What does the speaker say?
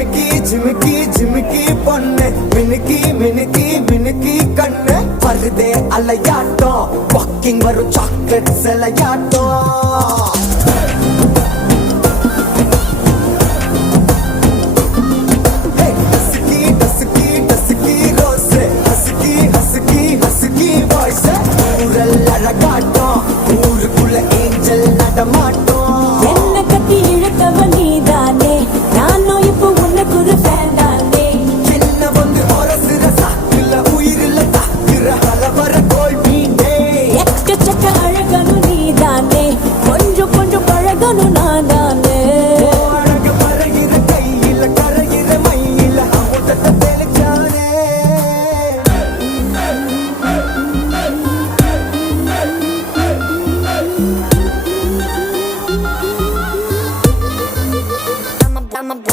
ஜிமிக்கி ஜிமிக்கி ஜிமிக்கி பொண்ணு மினுக்கி மினுக்கி மினுக்கி கண்ணு வருதே அலையாட்டம் வாக்கிங் வரும் சாக்லேட் சிலையாட்டம்